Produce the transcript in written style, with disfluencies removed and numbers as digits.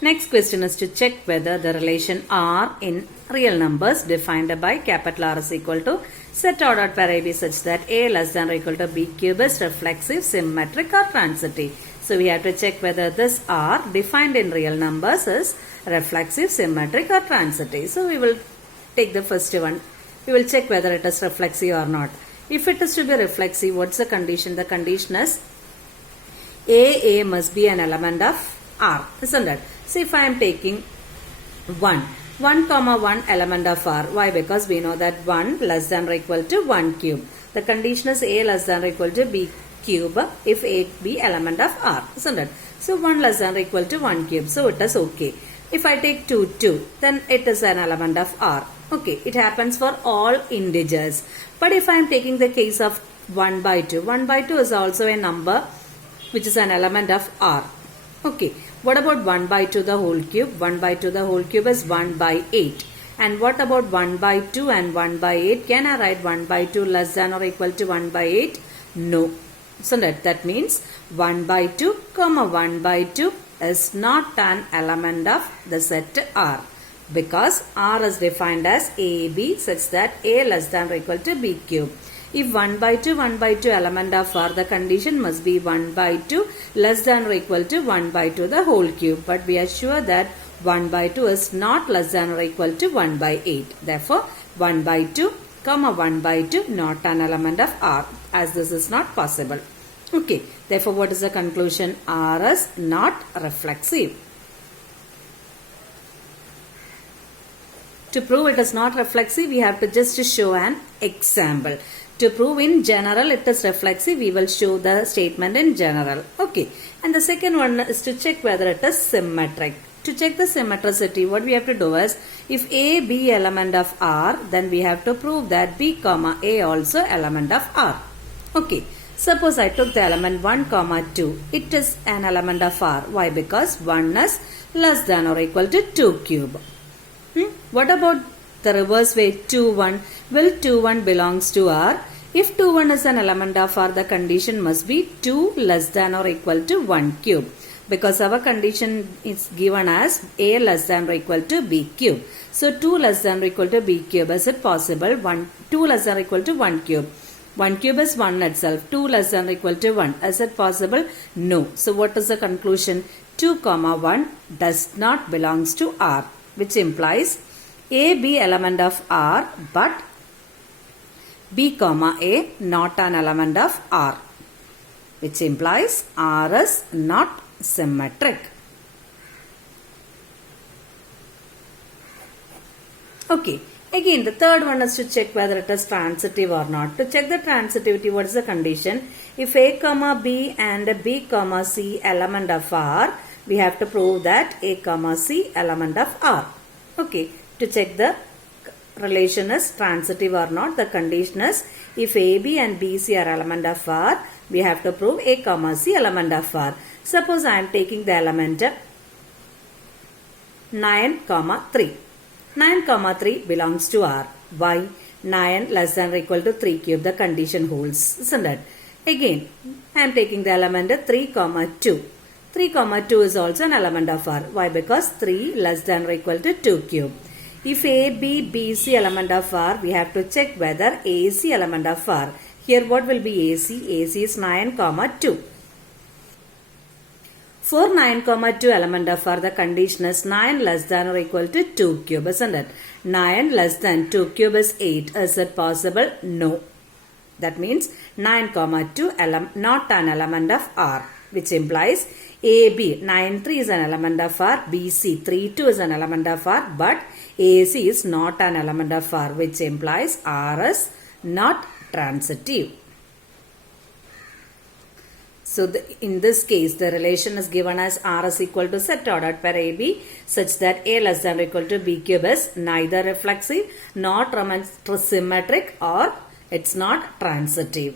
Next question is to check whether the relation R in real numbers defined by capital R is equal to set O dot per AB such that A less than or equal to B cube is reflexive, symmetric or transitive. So we have to check whether this R defined in real numbers is reflexive, symmetric or transitive. So we will take the first one. We will check whether it is reflexive or not. If it is to be reflexive, what's the condition? The condition is A must be an element of R, isn't it? So if I am taking 1 comma 1 element of R. Why? Because we know that 1 less than or equal to 1 cube. The condition is A less than or equal to B cube if A be element of R, isn't it? So 1 less than or equal to 1 cube. So it is okay. If I take 2, then it is an element of R. Okay, it happens for all integers. But if I am taking the case of 1 by 2, 1 by 2 is also a number which is an element of R. Okay, what about 1 by 2 the whole cube? 1 by 2 the whole cube is 1 by 8. And what about 1 by 2 and 1 by 8? Can I write 1 by 2 less than or equal to 1 by 8? No. So that means 1 by 2 comma 1 by 2 is not an element of the set R. Because R is defined as AB such that A less than or equal to B cube. If 1 by 2 element of R, the condition must be 1 by 2 less than or equal to 1 by 2 the whole cube. But we are sure that 1 by 2 is not less than or equal to 1 by 8. Therefore, 1 by 2 comma 1 by 2 not an element of R, as this is not possible. Okay, therefore what is the conclusion? R is not reflexive. To prove it is not reflexive, we have to just show an example. To prove in general it is reflexive, we will show the statement in general. Okay. And the second one is to check whether it is symmetric. To check the symmetricity, what we have to do is, if A be element of R, then we have to prove that B comma A also element of R. Okay. Suppose I took the element 1 comma 2. It is an element of R. Why? Because 1 is less than or equal to 2 cube. What about the reverse way? 2, 1. Will 2, 1 belongs to R? If 2, 1 is an element of R, the condition must be 2 less than or equal to 1 cube. Because our condition is given as A less than or equal to B cube. So 2 less than or equal to B cube. Is it possible? 2 less than or equal to 1 cube. 1 cube is 1 itself. 2 less than or equal to 1. Is it possible? No. So what is the conclusion? 2 comma 1 does not belongs to R, which implies A be element of R but B comma A not an element of R, which implies R is not symmetric. Okay. Again, the third one is to check whether it is transitive or not. To check the transitivity, what is the condition? If A comma B and B comma C element of R, we have to prove that A comma C element of R. Okay. To check the relation is transitive or not, the condition is if AB and BC are element of R, we have to prove A comma C element of R. Suppose I am taking the element 9 comma 3. 9 comma 3 belongs to R. Why? 9 less than or equal to 3 cube. The condition holds, isn't it? Again, I am taking the element 3 comma 2. 3 comma 2 is also an element of R. Why? Because 3 less than or equal to 2 cube. If A, B, B, C element of R, we have to check whether AC element of R. Here what will be AC? AC is 9 comma 2. For 9 comma 2 element of R, the condition is 9 less than or equal to 2 cube, isn't it? 9 less than 2 cube is 8. Is it possible? No. That means 9 comma 2 not an element of R, which implies AB 9 3 is an element of R, BC 3 2 is an element of R, but AC is not an element of R, which implies R is not transitive. So in this case, the relation is given as R is equal to set O dot per AB such that A less than or equal to B cube is neither reflexive, not symmetric, or it's not transitive.